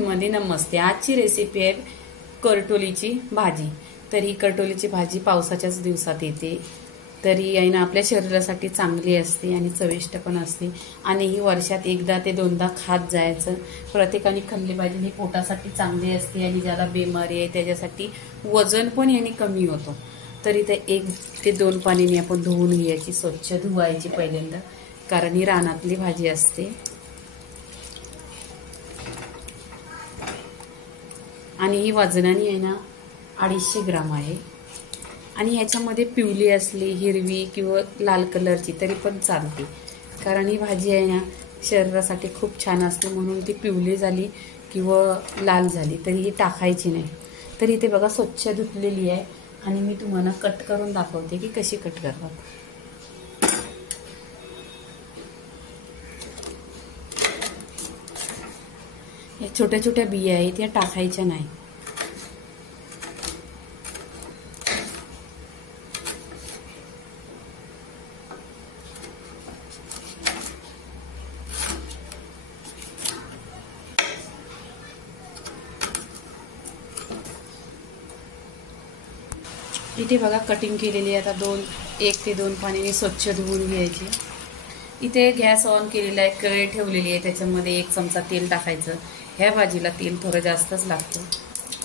मध्ये नमस्ते. आजची रेसिपी आहे करटोलीची भाजी. तर ही करटोलीची भाजी पावसाच्याच दिवसात येते, तरी आहे ना आपल्या शरीरासाठी चांगली असते आणि चविष्ट पण असते आणि ही वर्षात एकदा ते दोनदा खात जायचं. प्रत्येकाने खाल्ली पाहिजे. ही पोटासाठी चांगली असते आणि ज्याला बिमारी आहे त्याच्यासाठी वजन पण याने कमी होतो. तरी ते 1 ते 2 पाण्याने आपण धुवून घ्यायची, स्वच्छ धुवायची पहिल्यांदा, कारण ही रानातली भाजी असते. आणि ही वजनाने आहे ना 250 ग्राम आहे. आणि याच्यामध्ये पिवली असली, हिरवी किंवा लाल कलरची तरी पण चालते, कारण ही भाजी आहे ना शरीरासाठी खूप छान असते. म्हणून ती पिवली झाली किंवा लाल झाली तरी ही टाकायची नाही. तर इथे बघा स्वच्छ धुतलेली आहे आणि मी तुम्हाला कट करून दाखवते की कशी कट करतात. या छोट्या छोट्या बिया आहेत, या टाकायच्या नाही. इथे बघा कटिंग केलेली आहे. आता 1 ते 2 पाण्याने स्वच्छ धुवून घ्यायची. इथे गॅस ऑन केलेला आहे, कढई ठेवलेली आहे, त्याच्यामध्ये 1 चमचा तेल टाकायचं. ह्या भाजीला तेल थोडं जास्तच लागतं,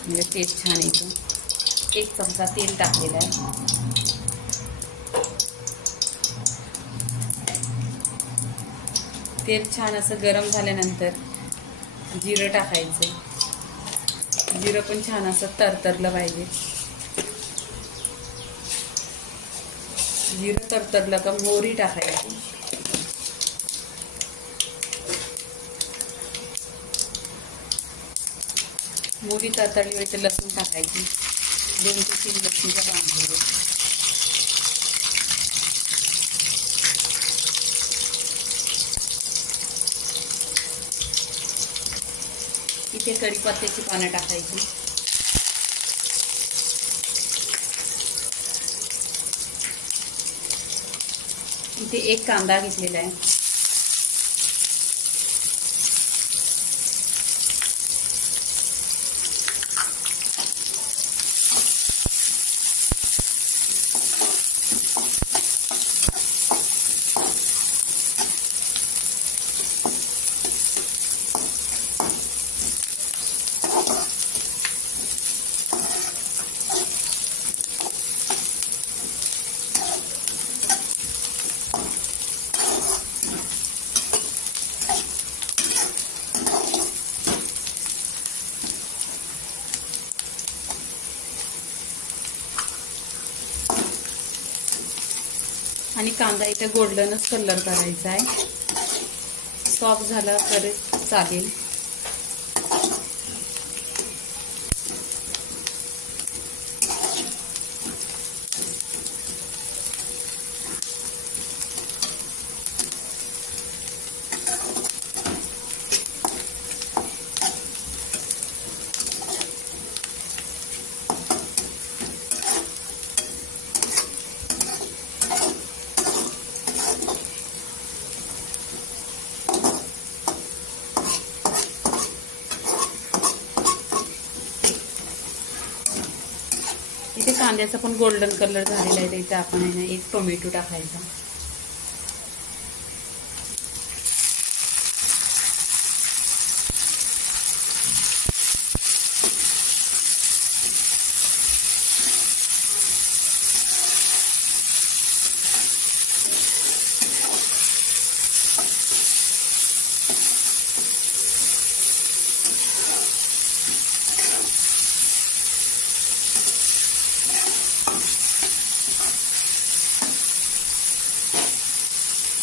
म्हणजे टेस्ट छान येतं. 1 चमचा तेल टाकलेला आहे. तेल छान असं गरम झाल्यानंतर जिरं टाकायचं. जिरं पण छान असं तरतरलं पाहिजे. जिरं तरतरलं का मोहरी टाकायची. मोहरी तरतरली होती, लसूण टाकायची. 2 ते 3 लसूणच्या पानं. इथे कढीपत्त्याची पानं टाकायची. इथे 1 कांदा घेतलेला आहे. आणि कांदा इथे गोल्डनच कलर करायचा आहे. सॉफ्ट झाला तर चालेल. इथे कांद्याचा पण गोल्डन कलर झालेला आहे. इथे आपण आहे ना 1 टोमॅटो टाकायचा.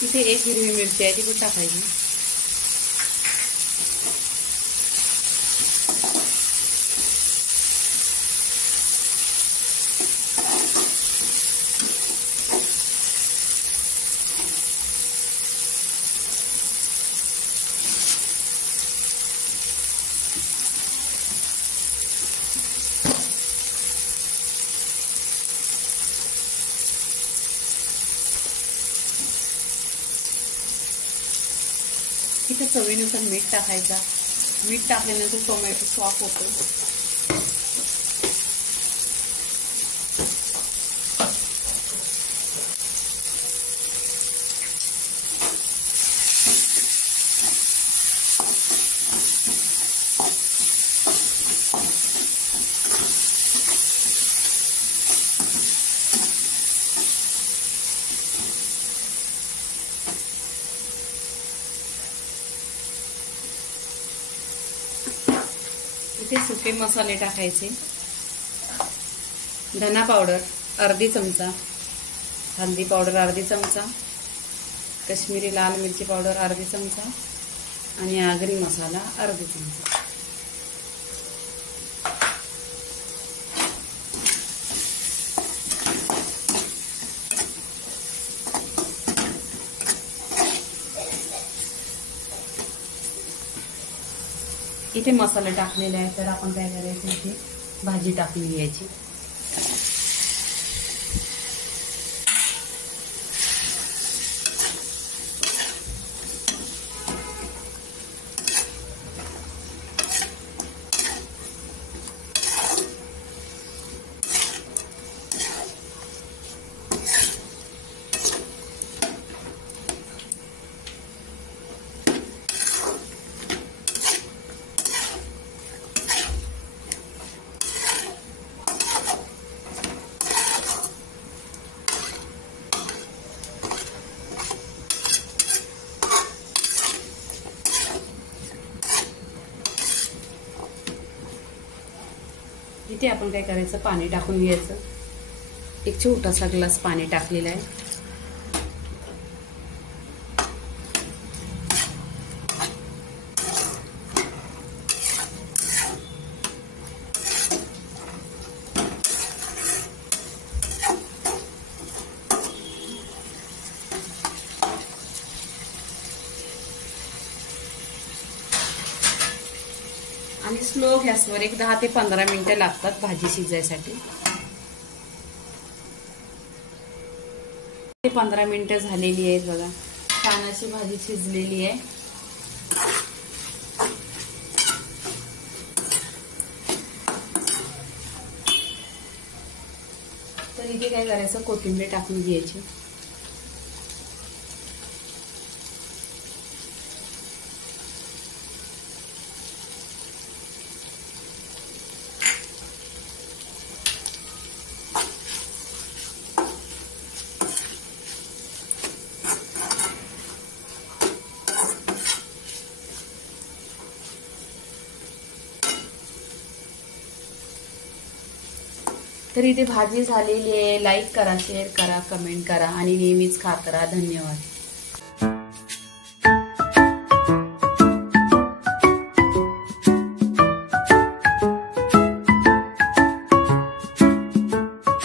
इथे 1 हिरवी मिरची आहे, ती पण टाकायची. इथे चवीनुसार मीठ टाकायचा. मीठ टाकल्यानंतर टोमॅटो सॉफ्ट होतो. इथे सुके मसाले टाकायचे. धना पावडर अर्धी चमचा, हल्दी पावडर अर्धी चमचा, कश्मीरी लाल मिरची पावडर अर्धी चमचा आणि आगरी मसाला अर्धी चमचा. इथे मसाला टाकलेला आहे, तर आपण काय करायचं, इथे भाजी टाकून घ्यायची. इथे आपण काय करायचं, पाणी टाकून घ्यायचं. एक छोटासा ग्लास पाणी टाकलेला आहे. आणि स्लो गॅसवर एक 10 ते 15 मिनिटं लागतात भाजी शिजायसाठी. 15 मिनिटं झालेली आहेत बघा. छान अशी भाजी शिजलेली आहे. तर इथे काय करायचं, कोथिंबीर टाकून घ्यायची. तर इथे भाजी झालेली आहे. लाईक करा, शेअर करा, कमेंट करा आणि नेहमीच खात राहा. धन्यवाद.